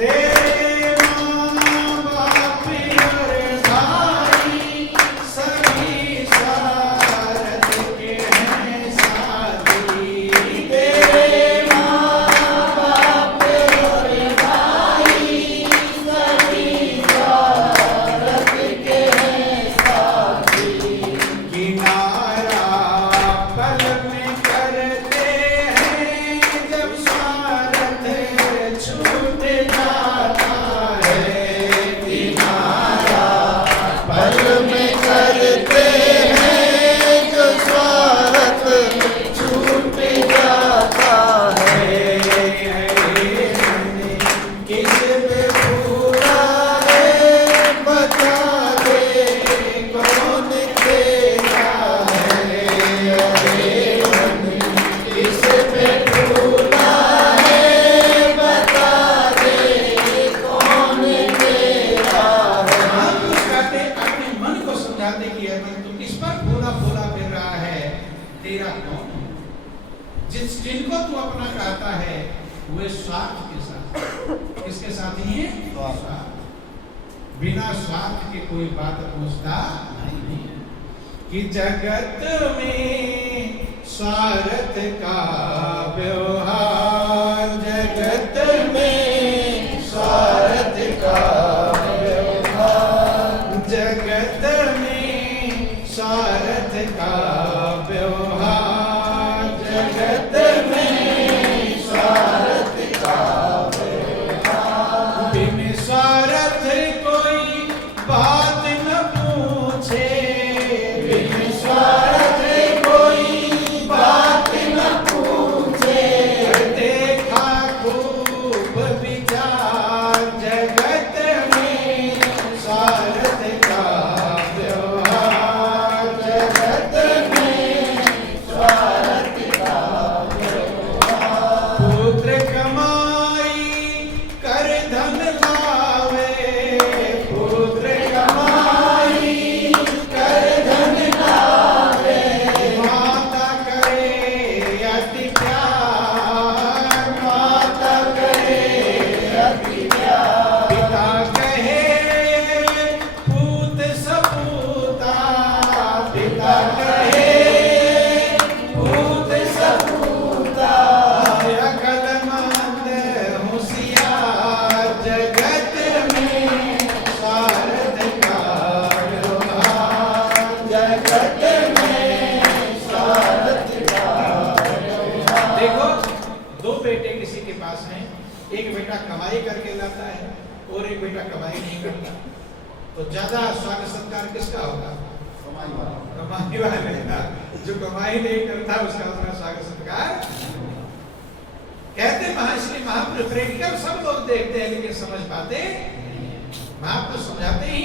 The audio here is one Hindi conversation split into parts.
तेरे माँ बाप और भाई सभी सारथ के हैं साथी। तेरे माँ बाप और भाई सभी सारथ के हैं साथी। किनारा पल में करते हैं जब सारथ छूट जाता है। किनारा पल में करते हैं जो स्वार्थ छूट जाता है। किस पे पूरा है बता दे कौन तेरा है। अरे मन किस पे पूरा है बता दे कौन तेरा है। महापुरुष कहते अपने मन को समझाते कि ये मन तू किस पर भोला भोला फिर रहा है, तेरा कौन है? जिनको तू अपना कहता है वे स्वार्थ के साथ, किसके साथ ही है? स्वार्थ। बिना स्वार्थ के कोई बात पूछता नहीं कि जगत में स्वार्थ का व्यवहार, जगत में स्वार्थ का व्यवहार, जगत में स्वार्थ का व्यवहार, जगत में स्वार्थ का व्यवहार। बिन स्वार्थ कोई बात न पूछे, बिन स्वार्थ कोई बात न पूछे। देखा खूब विचार, जगत में स्वार्थ का व्यवहार, जगत में स्वार्थ का व्यवहार। पुत्र कमाई कर धन लावे, पुत्र कमाई कर धन लावे। माता करे अति प्यार, माता करे अति प्यार। पिता कहे पूत सपूता, पिता कहे पूत सपूता। अकलमंद होशियार, जगत में स्वार्थ का व्यवहार। जगत में स्वार्थ का व्यवहार। देखो, दो बेटे किसी के पास हैं, एक बेटा कमाई करके लाता है और एक बेटा कमाई नहीं करता, तो ज्यादा स्वागत सत्कार किसका होगा? कमाई वाले का। जो कमाई नहीं करता उसका उतना स्वागत सत्कार। कहते महर्षि महापुरुष प्रैक्टिकल सब लोग देखते हैं लेकिन समझ पाते नहीं। महापुरुष समझाते ही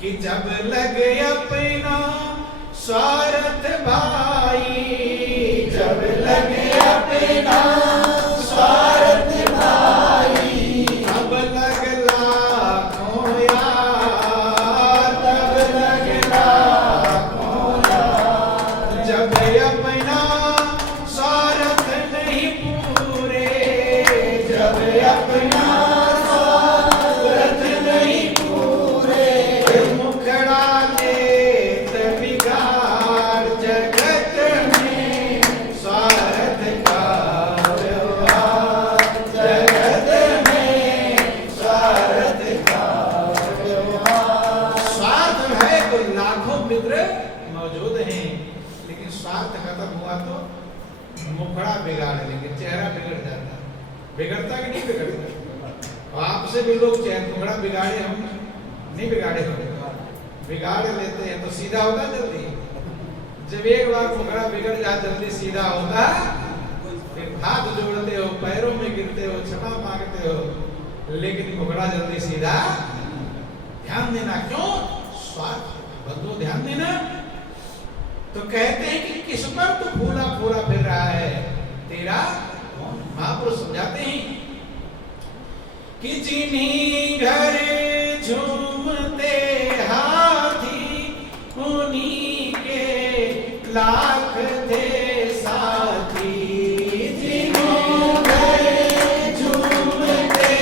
कि जब लगे अपना स्वार्थ भाई, जब लगे अपना स्वार्थ भाई। अब लग लाखों यार, तब लगे लाखों यार। जब अपना स्वार्थ नहीं पूरे, जब अपना स्वार्थ नहीं पूरे। मुखड़ा लेत बिगाड़, जगत में स्वार्थ का व्यवहार, जगत में स्वार्थ का व्यवहार। स्वार्थ है तो लाखों मित्र मौजूद हैं, लेकिन स्वार्थ खत्म हुआ तो मुखड़ा बिगाड़ लेंगे, चेहरा बिगड़ जाता। बिगड़ता कि नहीं बिगड़ता? आपसे भी लोग चेहरा मुखड़ा बिगाड़े, हम नहीं बिगाड़े होंगे, बिगाड़ लेते हैं तो सीधा होता जल्दी। जब एक बार मुखड़ा बिगड़ जाए जल्दी सीधा होता, फिर हाथ जोड़ते हो, पैरों में गिरते हो, क्षमा मांगते हो, लेकिन मुखड़ा जल्दी सीधा। ध्यान देना, क्यों? स्वार्थ। बंधु ध्यान देना। तो कहते हैं कि किस पर तू फूला फूला फिर रहा है, तेरा महापुरुष समझाते हैं कि जिन्हीं घर झूमते हाथी, उन्हीं के लाख थे साथी। जिन्हों घर झूमते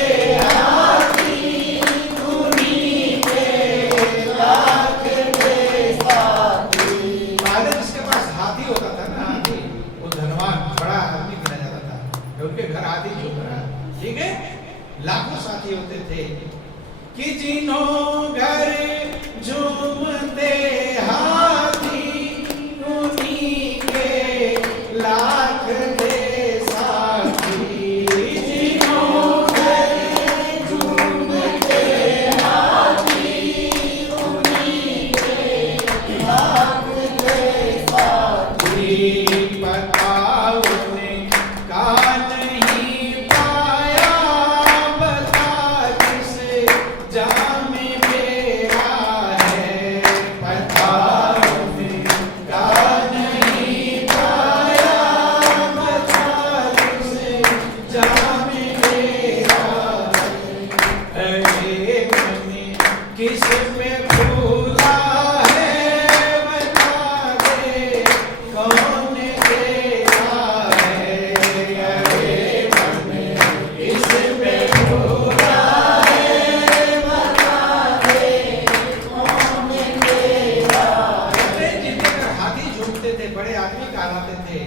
घर हाथी झूम रहा है, ठीक है। लाखों साथी होते थे कि जिन्हों घर झूमते हाथी उन्हीं के लाख दे साथी। जिन्हों घर झूमते हाथी उन्हीं के लाख दे साथी। पता उनका नहीं पाया, बता किसे जाम मेरा है। पता उनका नहीं पाया, बता किसे जाम मेरा है। अरे मन किस पे भूला है, बता दे कौन तेरा है। अरे मन किस पे भूला है, बता दे कौन तेरा है। जिनके घर हाथी झूमते थे, बड़े आदमी कहलाते थे,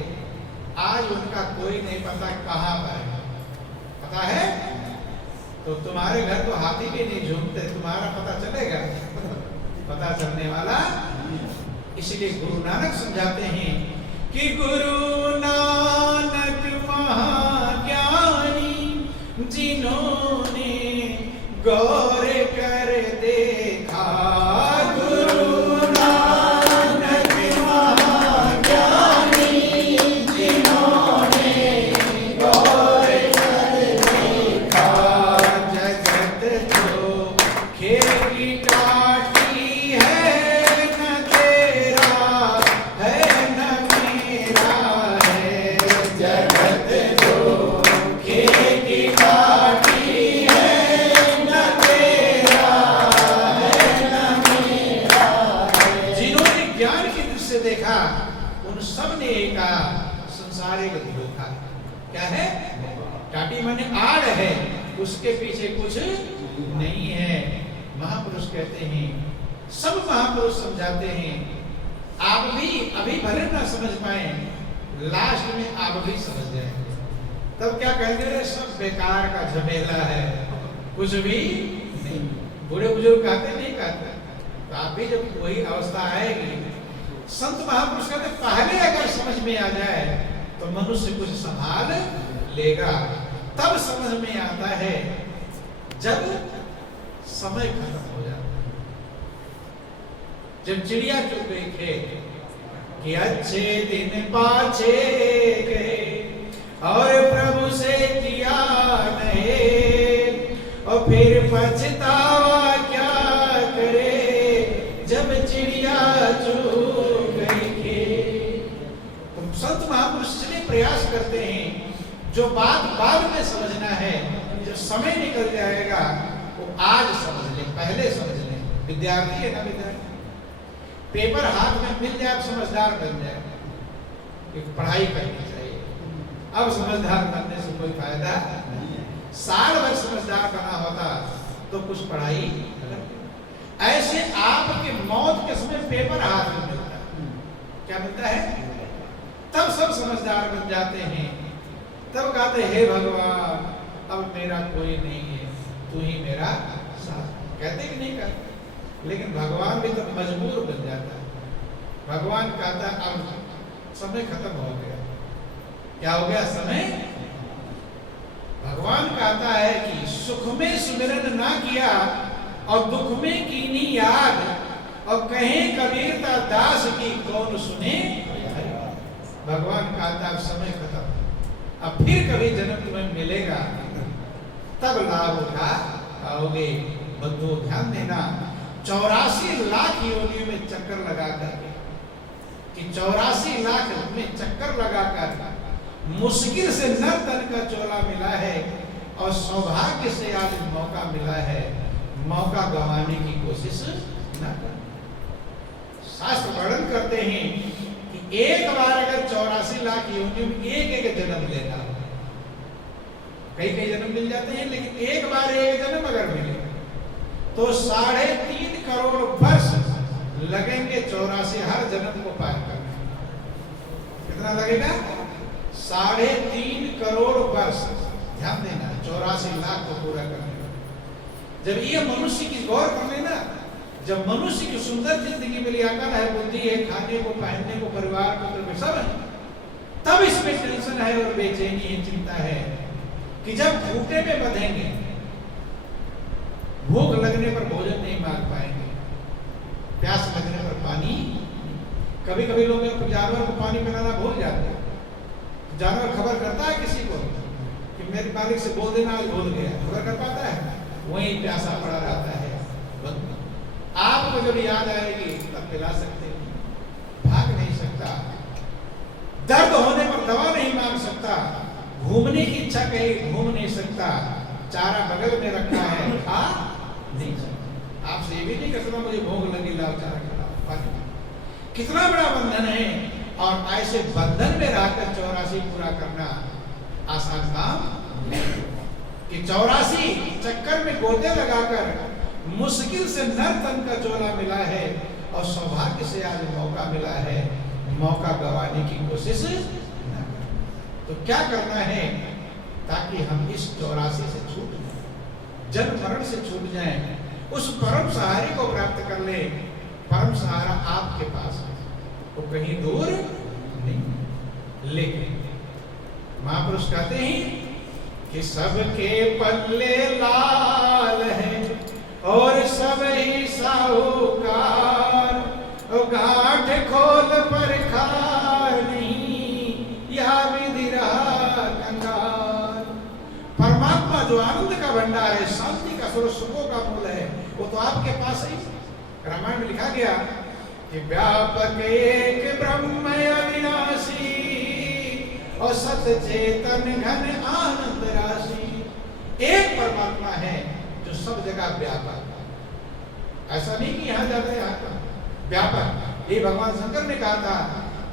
आज उनका कोई नहीं पता कहाँ पर है। पता है तो तुम्हारे घर तो हाथी भी नहीं झूमते, तुम्हारा पता चलेगा? पता चलने वाला। इसलिए गुरु नानक समझाते हैं कि गुरु नानक महाज्ञानी, जिन्होंने गौर कर देखा। गुरु नानक महाज्ञानी, जिन्होंने गौर कर देखा। जगत जो खेती काटी है, न तेरा है न मेरा है। जगत जो खेती काटी है, न तेरा है न मेरा है। जिन्होंने ज्ञान की दृष्टि से देखा, उन सब ने कहा संसार एक धोखा। क्या है? टाटी माने आड़ है, उसके पीछे कुछ नहीं है। महापुरुष कहते हैं, सब महापुरुष समझाते हैं, आप भी अभी भले ना समझ पाए, लास्ट में आप भी समझ जाएंगे। तब क्या कहेंगे? रे सब बेकार का झमेला है, कुछ भी नहीं। बूढ़े बुजुर्ग कहते नहीं कहते, तो आप भी जब वही अवस्था आएगी, संत महापुरुष कहते पहले अगर समझ में आ जाए तो मनुष्य कुछ संभाल लेगा। तब समझ में आता है जब समय खत्म हो जाता है। जब चिड़िया चुग गई खेत कि अच्छे दिन पाछे गए और प्रभु से किया नहीं, और फिर पछतावा क्या करे जब चिड़िया चुग गई खेत। तो संत महापुरुष इसलिए प्रयास करते हैं, जो बात बाद में समझना है, जो समय निकल जाएगा वो आज समझ ले, पहले समझ ले। विद्यार्थी है ना, विद्यार्थी पेपर हाथ में मिल जाए, समझदार बन जाए, एक पढ़ाई करनी चाहिए। अब समझदार बनने से कोई फायदा नहीं। साल भर समझदार बना होता तो कुछ पढ़ाई। ऐसे आपके मौत के समय पेपर हाथ में मिलता है, क्या मिलता है? तब सब समझदार बन जाते हैं। तब कहते हे भगवान, अब मेरा कोई नहीं है, तू ही मेरा साथ। कहते कि नहीं कहते? लेकिन भगवान भी तो मजबूर बन जाता है। भगवान कहता अब समय खत्म हो गया। क्या हो गया? समय। भगवान कहता है कि सुख में सुमिरन ना किया और दुख में कीनी याद, और कहे कबीरता दास की कौन सुने। भगवान कहता अब समय खत्म, अब फिर कभी जन्म तुम्हें मिलेगा, तब लाभ उठा पाओगे। बंधुओं ध्यान देना, 84 लाख योनियों में चक्कर लगाकर कि 84 लाख में चक्कर लगाकर मुश्किल से नर तन का चोला मिला है, और सौभाग्य से आज मौका मिला है। मौका गंवाने की कोशिश न कर। शास्त्र वर्णन करते हैं कि एक बार अगर 84 लाख योनियों में एक जन्म लेना, कई जन्म मिल जाते हैं, लेकिन एक बार एक जन्म अगर मिले तो 3.5 करोड़ वर्ष लगेंगे 84 हर जन्म को पार करने। कितना लगेगा? 3.5 करोड़ वर्ष। ध्यान देना 84 लाख को पूरा करने का। जब ये मनुष्य की गौर कर लेना, जब मनुष्य की सुंदर जिंदगी में लियाकत है, बुद्धि है, खाने को, पहनने को, परिवार को, तो सब है, तब इसमें टेंशन है और बेचैनी है, चिंता है कि जब भूखे में बंधेंगे, भूख लगने पर भोजन नहीं मांग पाएंगे, प्यास लगने पर पानी। कभी कभी लोग जानवर को पानी पिलाना भूल जाते हैं, जानवर खबर करता है किसी को कि मेरे मालिक से बोल देना, आज भूल गया, खबर कर पाता है? वही प्यासा पड़ा रहता है। आपको जब याद आएगी तब पिला सकते हैं, भाग नहीं सकता, दर्द होने पर दवा नहीं मांग सकता, घूमने की इच्छा कहीं घूम नहीं सकता, चारा बगल में रखा है, खा नहीं सकता। आपसे ये भी नहीं कर सकता मुझे भूख लगी, लाओ चारा खिलाओ, पानी। कितना बड़ा बंधन है, और ऐसे बंधन में रहकर 84 पूरा करना आसान काम नहीं कि 84 चक्कर में गोते लगाकर मुश्किल से नर तन का चोला मिला है, और सौभाग्य से आज मौका मिला है, मौका गंवाने की कोशिश न करें। तो क्या करना है ताकि हम इस 84 से छूट जाए, जन्म मरण से छूट जाए, उस परम सहारे को प्राप्त कर ले। परम सहारा आपके पास है, वो कहीं दूर नहीं। लेकिन महापुरुष कहते हैं कि सबके पल्ले लाल है और सब ही साहूकार, गांठ खोल पर खार नहीं, या विधि रहा कंगाल। परमात्मा जो आनंद का भंडार है, शांति का स्रोत, सुखों का मूल है, वो तो आपके पास ही। रामायण में लिखा गया कि व्यापक एक ब्रह्म अविनाशी, और सत चेतन घन आनंद राशि। एक परमात्मा है जो सब जगह व्यापक, ऐसा नहीं कि यहां जाते यहाँ का व्यापक। ये भगवान शंकर ने कहा था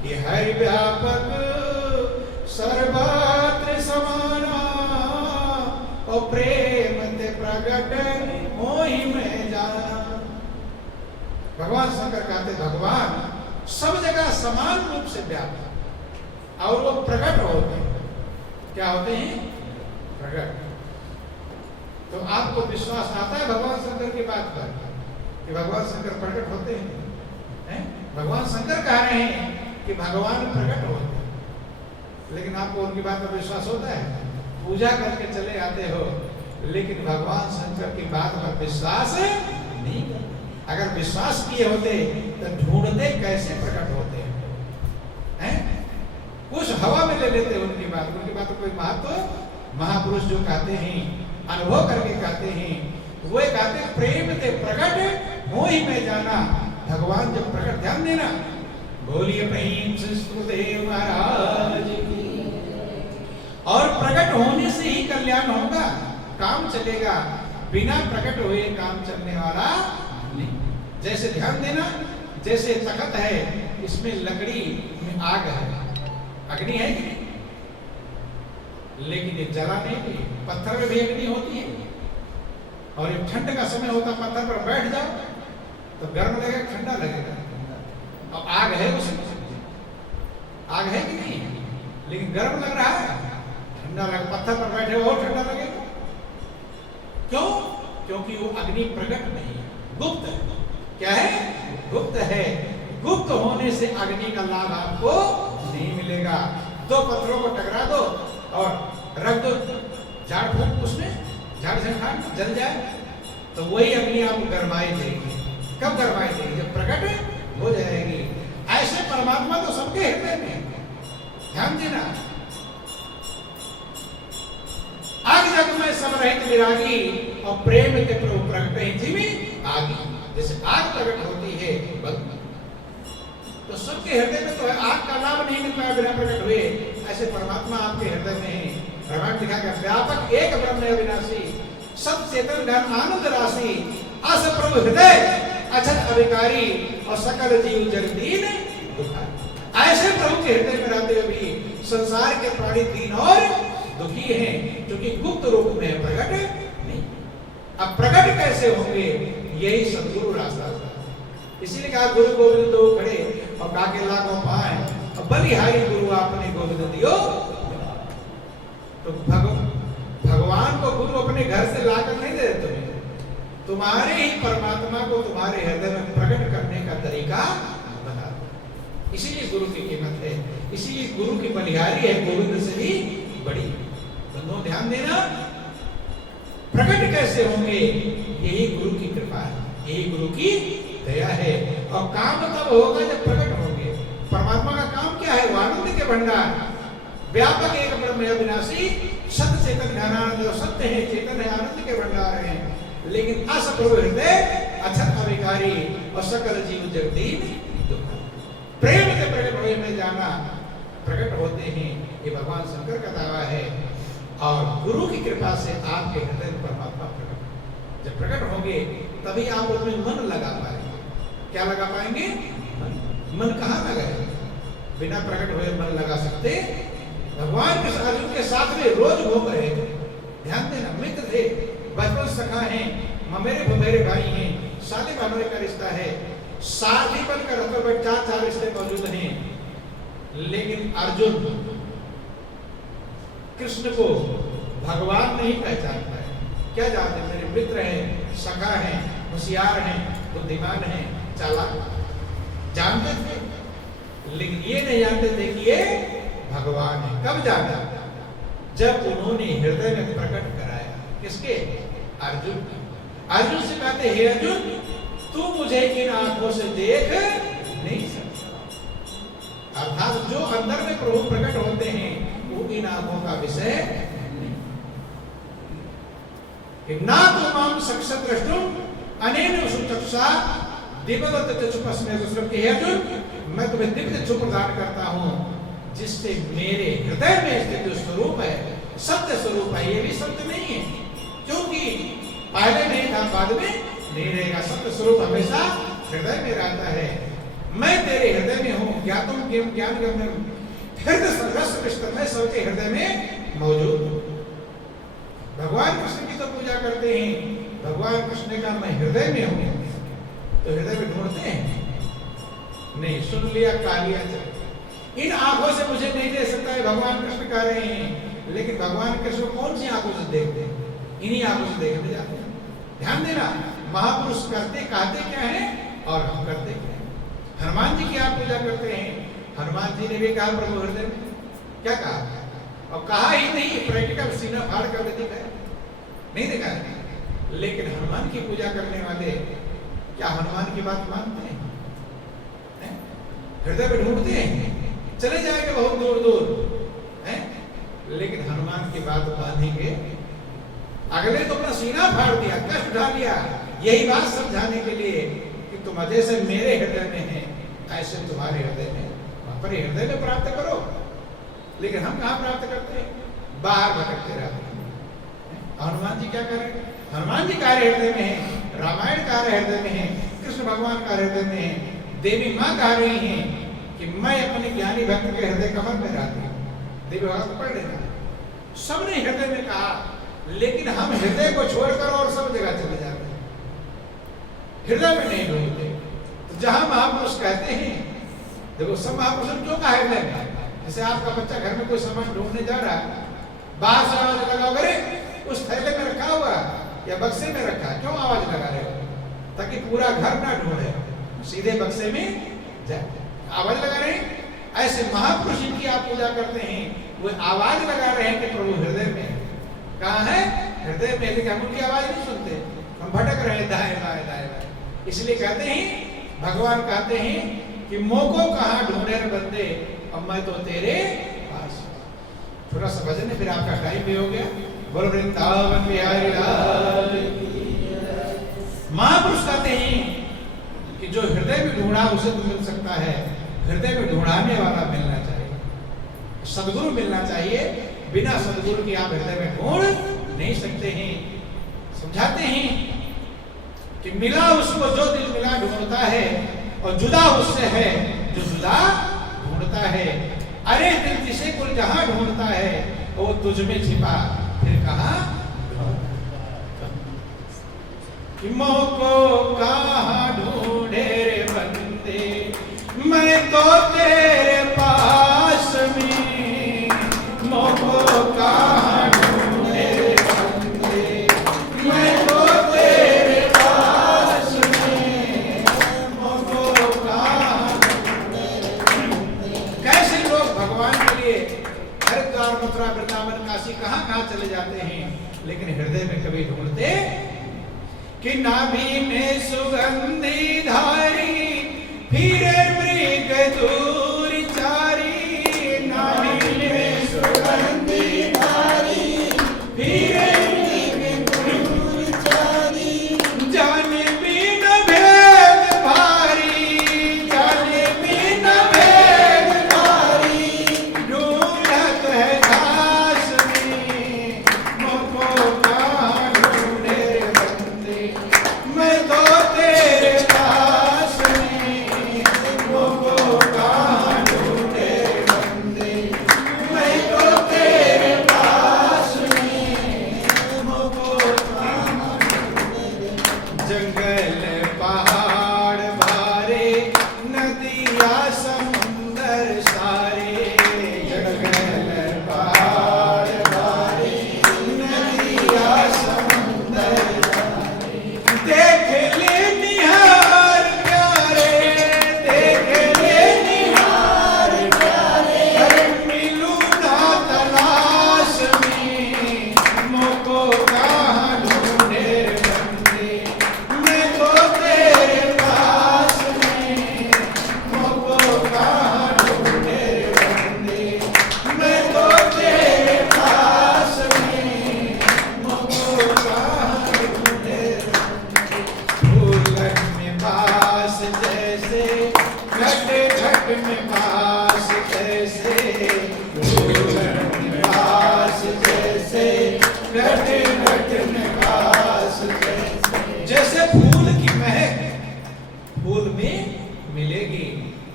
कि हरि व्यापक सर्वत्र समाना, और प्रेम ते प्रगट मोहि में जाना। भगवान शंकर कहते भगवान सब जगह समान रूप से व्यापक, और वो प्रकट होते हैं। क्या होते हैं? प्रकट। तो आपको विश्वास आता है भगवान शंकर की बात पर कि भगवान शंकर प्रकट होते हैं? भगवान शंकर कह रहे हैं कि भगवान प्रकट होते हैं, लेकिन आपको उनकी बात पर विश्वास होता है? पूजा करके चले आते हो, लेकिन भगवान शंकर की बात पर विश्वास नहीं करते। अगर विश्वास किए होते तो ढूंढते कैसे प्रकट होते हैं? कुछ हवा में ले लेते हैं उनकी बात कोई महत्व। महापुरुष जो कहते हैं, अनुभव करके कहते हैं, वो कहते प्रेम ते प्रकट मोहि में जाना। भगवान जब प्रकट, ध्यान देना, बोलिए प्रेम संस्कृत महाराज की। और प्रकट होने से ही कल्याण होगा, काम चलेगा, बिना प्रकट हुए काम चलने वाला नहीं। जैसे ध्यान देना, जैसे तख्त है, इसमें लकड़ी में आग है, अग्नि है कि नहीं? लेकिन ये जलाने की, पत्थर में भी अग्नि होती है, और ये ठंड का समय होता, पत्थर पर बैठ जाओ तो गर्म लगेगा, ठंडा लगेगा। अब आग है उसमें, आग है कि नहीं? लेकिन गर्म लग रहा है, ठंडा लग, पत्थर पर बैठे और ठंडा लगेगा। क्यों? क्योंकि वो अग्नि प्रकट नहीं है, गुप्त है। क्या है? गुप्त है। गुप्त होने से अग्नि का लाभ आपको नहीं मिलेगा। दो पत्थरों को टकरा दो और रख दो झाड़ फूक, उसमें झाड़ झंखाड़ जल जाए, तो वही अग्नि आपको गरमाई देगी। कब गरमाई देगी? जब प्रकट हो जाएगी। ऐसे परमात्मा तो सबके हृदय में, ध्यान देना। आग जग में सब रहित विरागी, और प्रेम के प्रभु प्रकट थी आगी। जैसे आग प्रकट होती है, तो सबके हृदय में तो है, आग का लाभ नहीं मिल पाया बिना प्रकट हुए। ऐसे परमात्मा आपके हृदय में है। रामायण लिखा गया, व्यापक एक ब्रह्म अविनाशी, सब चेतन घन आनंद राशि, अस प्रभु हृदय अछत अभिकारी, और सकल जीव जन दीन दुखारी। ऐसे प्रभु के हृदय में रहते हुए भी संसार के प्राणी दीन और दुखी हैं, क्योंकि गुप्त रूप में प्रकट नहीं। अब प्रकट कैसे होंगे? यही सदगुरु रास्ता था। इसीलिए कहा गुरु गोविंद दो खड़े, और काके लागो पाए, और बलिहारी गुरु आपने गोविंद दियो। तो गुरु अपने घर से लाकर नहीं दे तुम्हें, तुम्हारे ही परमात्मा को तुम्हारे हृदय में प्रकट करने का तरीका बता दो। इसीलिए गुरु की कीमत है, इसीलिए गुरु की बलिहारी है गोविंद से भी बड़ी। बंधुओं ध्यान देना, प्रकट कैसे होंगे? यही गुरु की कृपा है, यही गुरु की दया है। और काम तब होगा जब प्रकट होंगे। परमात्मा का काम क्या है? आनंद के भंडार, व्यापक एक ब्रह्म अविनाशी, सत्य चेतन ज्ञानानंद, सत्य है, चेतन है, आनंद के भंडार है। लेकिन असप्रभु हृदय अछत अविकारी और सकल जीव जगदीन दुख। प्रेम से प्रकट हुए में जाना, प्रकट होते हैं, ये भगवान शंकर का दावा है। और गुरु की कृपा से आपके हृदय में परमात्मा प्रकट, जब प्रकट होंगे तभी आप उसमें मन लगा पाएंगे। क्या लगा पाएंगे? मन कहाँ लगाए? बिना प्रकट हुए मन लगा सकते? भगवान के अर्जुन के साथ में रोज घूम रहे थे। ध्यान देना, मित्र थे, बचपन सखा हैं, मेरे भाई हैं, शादी भानों का रिश्ता है, साथी बनकर रखकर चार रिश्ते मौजूद हैं। लेकिन अर्जुन कृष्ण को भगवान नहीं पहचानता है। क्या जानते? मेरे मित्र हैं, सखा हैं, होशियार हैं, बुद्धिमान हैं, चालाक जानते थे, लेकिन ये नहीं जानते थे कि ये भगवान है। कब जाना? जब उन्होंने हृदय में प्रकट कराया। किसके? अर्जुन। अर्जुन से कहते, हे अर्जुन, तू मुझे इन आंखों से देख नहीं सकता। अर्थात जो अंदर में प्रभु प्रकट होते हैं वो इन आंखों का विषय नहीं। ना तो माम सक्षत द्रष्टुम अनेन सुचक्षुषा दिव्यदत्त चक्षुष्मय दुष्टम के। अर्जुन, मैं तुम्हें दिव्य चक्षु प्रदान करता हूं जिससे मेरे हृदय में स्थित जो स्वरूप है, सत्य स्वरूप है, ये भी सत्य नहीं है, क्योंकि पहले नहीं था, बाद में नहीं रहेगा। सत्य स्वरूप हमेशा हृदय में रहता है। मैं तेरे हृदय में हूँ, ज्ञातुम ज्ञान गम्यम, हृदय सर्वस्व विष्टम, मैं सबके हृदय में मौजूद हूँ। भगवान कृष्ण की तो पूजा करते हैं, भगवान कृष्ण का मैं हृदय में हूँ, तो हृदय में ढूंढते हैं नहीं। सुन लिया, खा लिया, इन आंखों से मुझे नहीं दे सकता है, भगवान कृष्ण कह रहे हैं। लेकिन भगवान कृष्ण कौन सी आंखों से देखते हैं? इन्हीं आंखों से देखने जाते हैं। ध्यान देना, महापुरुष करते कहते क्या है और हम करते क्या है। हनुमान जी की आप पूजा करते हैं, हनुमान जी ने भी कहा प्रभु हृदय में, क्या कहा? और कहा ही नहीं, प्रैक्टिकल सीना फाड़ कर दिखाया नहीं, दिखाया। लेकिन हनुमान की पूजा करने वाले क्या हनुमान की बात मानते हैं? हृदय में ढूंढते हैं, चले जाएंगे बहुत दूर दूर हैं, लेकिन हनुमान की बात मानेंगे। अगले तो अपना सीना फाड़ दिया, कष्ट उठा लिया, यही बात समझाने के लिए कि तुम जैसे मेरे हृदय में है ऐसे तुम्हारे हृदय में, अपने हृदय में प्राप्त करो। लेकिन हम कहाँ प्राप्त करते हैं? बाहर भटकते रहते हैं। हनुमान जी क्या करें? हनुमान जी कार्य हृदय में है, रामायण कार्य हृदय में है, कृष्ण भगवान का हृदय में है, देवी माँ कह रही हैं कि मैं अपने ज्ञानी भक्त के हृदय कमल में रहती हूँ। देवी भक्त पढ़ लेना, सबने हृदय में कहा, लेकिन हम हृदय को छोड़कर और सब जगह चले जाते हैं, हृदय में नहीं ढूंढते। तो जहां महापुरुष कहते हैं, देखो सब महापुरुष क्यों कहा हृदय में? जैसे आपका बच्चा घर में कोई सामान ढूंढने जा रहा है, बाहर से आवाज लगाओ, अरे उस थैले में रखा हुआ या बक्से में रखा, क्यों आवाज लगा रहे हो? ताकि पूरा घर ना ढूंढे, सीधे बक्से में जाए, आवाज लगा रहे हैं। ऐसे महापुरुष जिनकी आप पूजा करते हैं, वो आवाज लगा रहे हैं कि प्रभु हृदय में। कहाँ है? हृदय में। लेकिन हम उनकी आवाज नहीं सुनते, हम भटक रहे दाएं बाएं दाएं बाएं। इसलिए कहते हैं, भगवान कहते हैं कि मोको कहाँ ढूंढे बंदे, अब मैं तो तेरे पास। थोड़ा सा भजन है, फिर आपका टाइम भी हो गया। बोलो वृंदावन बिहारी लाल। महापुरुष कहते हैं कि जो हृदय में ढूंढा उसे तो मिल सकता है, हृदय में ढूंढाने वाला मिलना चाहिए, सदगुरु मिलना चाहिए। बिना सदगुरु के आप हृदय में ढूंढ नहीं सकते हैं। समझाते हैं कि मिला उसको जो दिल मिला ढूंढता है, और जुदा उससे है जो जुदा ढूंढता है। अरे दिल जिसे कुल जहां ढूंढता है, वो तुझ में छिपा फिर कहां? मोको कहां ढूंढे रे बंदे, मैं तो तेरे पास में। मोको कहां ढूंढे रे बंदे, लेकिन हृदय में कभी ढूंढते कि नाभि में सुगंधी धारी फिरे मृग दूर चारी, नाभि में सुगंधी धारी फिरे मृग दूर चारी, जाने बिन भेद भारी, जाने बिन भेद भारी, ढूंढत है घास में मुझको कहाँ ढूंढे बंदे, मैं तो तेरे पास में मुझको कहाँ ढूंढे बंदे, मैं तो तेरे पास में मुझको कहाँ ढूंढे, जंगल पहाड़ भारे नदिया समुंदर सारे, जंगल पहाड़ भारे नदिया समुंदर सारे, देख ले निहार प्यारे, देख ले निहार प्यारे, हर मिलूं ना तलाश में मुझको कहाँ ढूंढे बंदे, मैं तो तेरे पास में मुझको कहाँ ढूंढे बंदे, मैं तो तेरे पास में मुझको कहाँ ढूंढे बंदे, फूलन में बास जैसे घट घट में बास जैसे, फूलन में बास जैसे घट घट में बास जैसे, जैसे फूल की महक फूल में मिलेगी,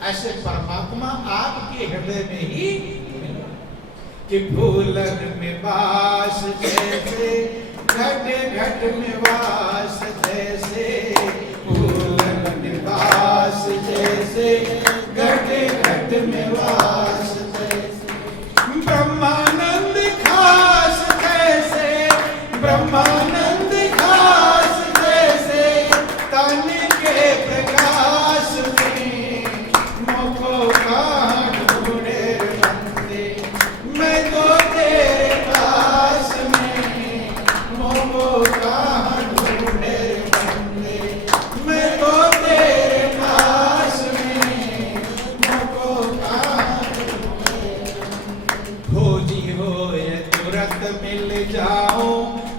ऐसे परमात्मा आपके हृदय में ही मिलेगा। कि फूलन में बास जैसे घट घट में वास जैसे, फूलन में बास जैसे घट घट में वास जैसे, ब्रह्मानंद खास जैसे, ब्रह्मानंद खास जैसे, तन के प्रकाश में मुझको कहाँ ढूंढे बंदे, मैं तो तेरे पास में मुझको कहाँ ढूंढे बंदे, मैं तो तेरे पास में मुझको कहाँ ढूंढे, खोजी हो ये तुरंत मिल जाऊं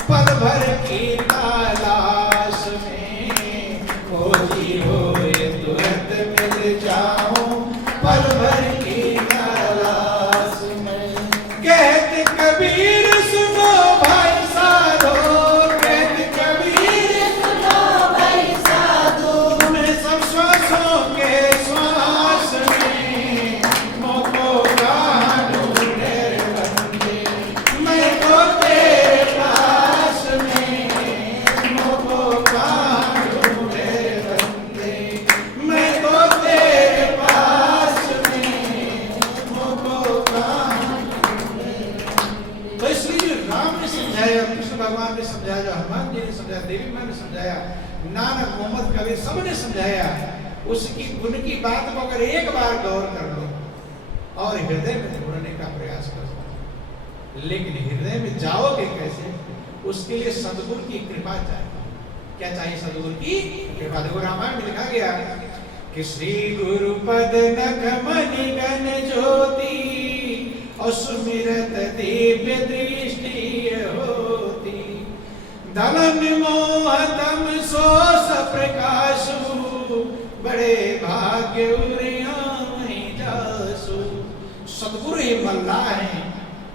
पल भर की तलाश में, खोजी हो ये तुरंत मिल जाऊं पल भर की तलाश में, कहते कबीर सुनो भाई साधो, कहते कबीर सुनो भाई साधो, मैं सब श्वासों के श्वास में मुझको कहाँ ढूंढे बंदे, मैं तो तेरे पास में मुझको कहाँ ढूंढे बंदे, मैं तो तेरे पास में मुझको कहाँ ढूंढे बंदे। तो इसलिए जो राम ने समझाया, कृष्ण भगवान ने समझाया, जो हनुमान जी ने समझाया, देवी माँ ने समझाया, नानक मोहम्मद कबीर सबने समझाया, उसकी उनकी बात को अगर एक बार गौर कर लो और हृदय में ढूंढने का प्रयास करो, लेकिन हृदय में जाओगे कैसे, उसके लिए सद्गुरु की कृपा चाहिए। क्या चाहिए? सद्गुरु की कृपा। देखो रामायण में लिखा गया कि श्री गुरु पद नख मणि गण ज्योति, और सुमिरत दिव्य दृष्टि होती, धन मोहतम सो प्रकाशु, बड़े भाग्य उरिया में जासु। सद्गुरु ही मल्लाह हैं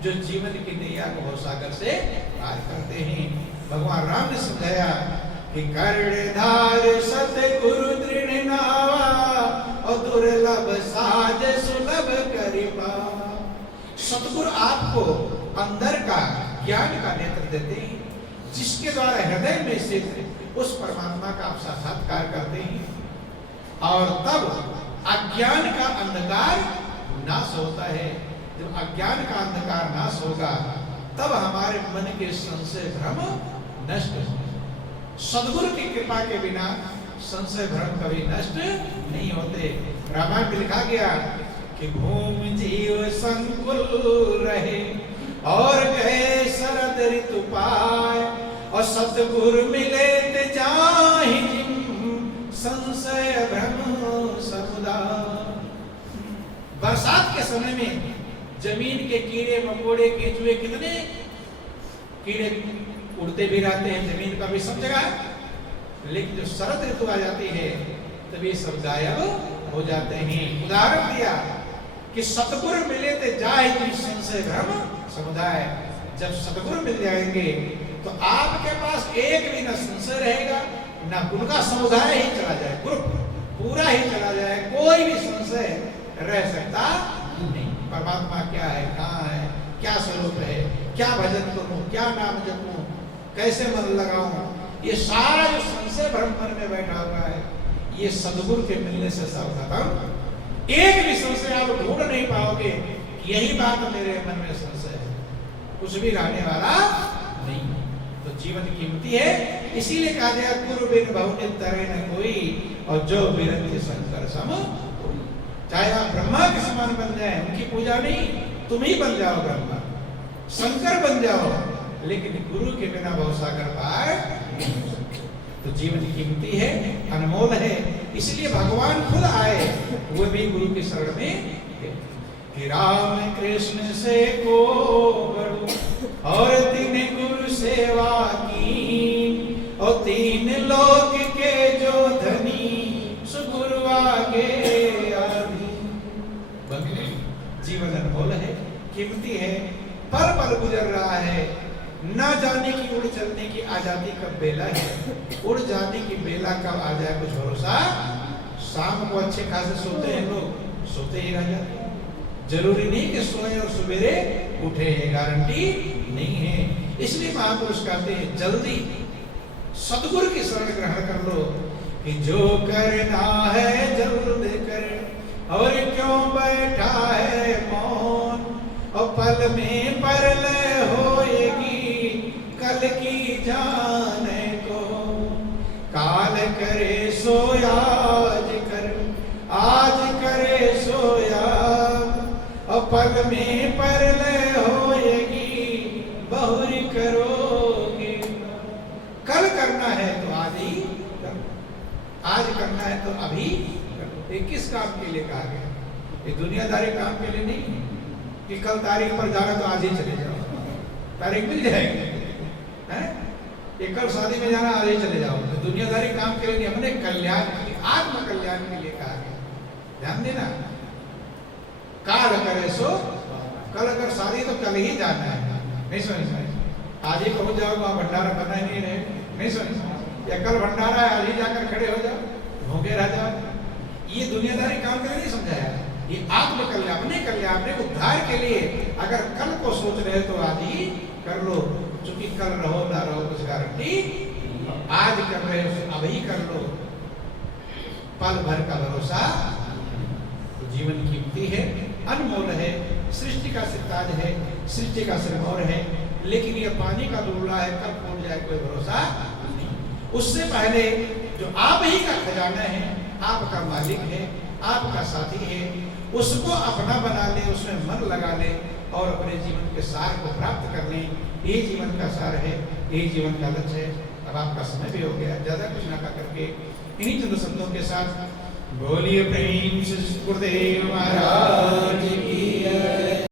जो जीवन की नैया को भवसागर से पार करते हैं। भगवान राम ने समझाया कि कर्णधार सतगुरु दृढ़ नावा, और दुर्लभ साज सुलभ करि पावा। सतगुरु आपको अंदर का ज्ञान का नेत्र देते हैं, जिसके द्वारा हृदय में स्थित उस परमात्मा का आप साक्षात्कार करते हैं, और तब अज्ञान का अंधकार नाश होता है। जब अज्ञान का अंधकार नाश होगा तब हमारे मन के संशय भ्रम नष्ट होंगे। सद्गुरु की कृपा के बिना संशय भ्रम कभी नष्ट नहीं होते। रामायण में लिखा गया कि भूमि जीव संकुल रहे और गए शरद ऋतु पार, सतगुरु मिले ते जाहि जिम संशय भ्रम समुदाय। बरसात के समय में जमीन के कीड़े मकोड़े केचुए कितने कीड़े उड़ते भी रहते हैं, जमीन का भी सब जगह, लेकिन जब शरद ऋतु आ जाती है तभी सब गायब हो जाते हैं। उदाहरण दिया कि सतगुरु मिले ते जाए जिम संशय भ्रम समुदाय। जब सतगुरु मिल जाएंगे तो आपके पास एक भी न संशय रहेगा, न उनका समुदाय ही चला जाए, ग्रुप पूरा ही चला जाए, कोई भी संशय रह सकता नहीं। परमात्मा क्या है, कहाँ है, क्या स्वरूप है, क्या भजन करूं, क्या नाम जपूं, कैसे मन लगाऊं, ये सारा जो संशय भ्रम मन में बैठा हुआ है, ये सद्गुरु के मिलने से सब खत्म। एक भी संशय आप ढूंढ नहीं पाओगे कि यही बात मेरे मन में संशय है, कुछ भी रहने वाला नहीं। तो जीवन कीमती है, इसीलिए कहा गया गुरु बिन बहुनित तरे न कोई, और जो बिरंती शंकर सम। चाहे आप ब्रह्मा के समान बन जाए, उनकी पूजा नहीं, तुम ही बन जाओ ब्रह्मा, शंकर बन जाओ, लेकिन गुरु के बिना भवसागर पार नहीं हो सकते। तो जीवन कीमती है, अनमोल है, इसलिए भगवान खुद आए, वो भी गुरु की शरण में कि राम कृष्ण से को बड़ो और तीन गुरु सेवा की, और तीन लोक के जो धनी सुगुरु आगे आदि। जीवन अनमोल है, कीमती है, पल पल गुजर रहा है, न जाने की उड़ चलने की आजादी कब बेला है, उड़ जाने की बेला कब आ जाए कुछ भरोसा। शाम को अच्छे खासे सोते हैं लोग, सोते ही रह जाते हैं, जरूरी नहीं कि सोए और सवेरे उठे, ये गारंटी नहीं है। इसलिए महापुरुष कहते हैं जल्दी सतगुरु की शरण ग्रहण कर लो, कि जो करना है जल्द कर, और क्यों बैठा है मौन, और पल में परलय होएगी कल की जाने को, काल करे सो आज कर, आज करे सो याद, और पल में परलय होएगी बहुरी करोगे। कल करना है तो आज ही करो, आज करना है तो अभी करो। ये किस काम के लिए कहा गया? ये दुनियादारी काम के लिए नहीं कि कल तारीख पर जाना तो आज ही चले जाओ, तारीख मिल जाएगी, हैं? ये कल शादी में जाना आज ही चले जाओ, तो दुनियादारी काम के लिए नहीं, हमने कल्याण के लिए, आत्म कल्याण के लिए कहा गया। ध्यान देना, काल करे सो, कल अगर शादी तो कल ही जाना है, नहीं समझ, आज ही पहुंच जाओ, वहां भंडारा बना ही नहीं रहे, नहीं समझ, या कल भंडारा है आज ही जाकर खड़े हो जाओ, भूखे रह जाओ। ये दुनियादारी काम के लिए नहीं समझाया, ये आत्म कल्याण, अपने कल्याण, अपने उद्धार के लिए अगर कल को सोच रहे तो आज ही कर लो, क्योंकि कल रहो ना रहो कुछ गारंटी, आज कर रहे हो अभी कर लो, पल भर का भरोसा। तो जीवन कीमती है, अनमोल है, सृष्टि का सिताज है, सृष्टि का सिरमौर है, लेकिन ये पानी का दूल्हा है, कब फूट जाए कोई भरोसा नहीं। उससे पहले जो आप ही का खजाना है, आपका मालिक है, आपका साथी है, उसको अपना बना ले, उसमें मन लगा ले और अपने जीवन के सार को प्राप्त कर ले। ये जीवन का सार है, ये जीवन का लक्ष्य है। अब आपका समय भी हो गया, ज्यादा कुछ ना करके इन्हीं चंद शब्दों के साथ बोलिए प्रेम से गुरुदेव महाराज की।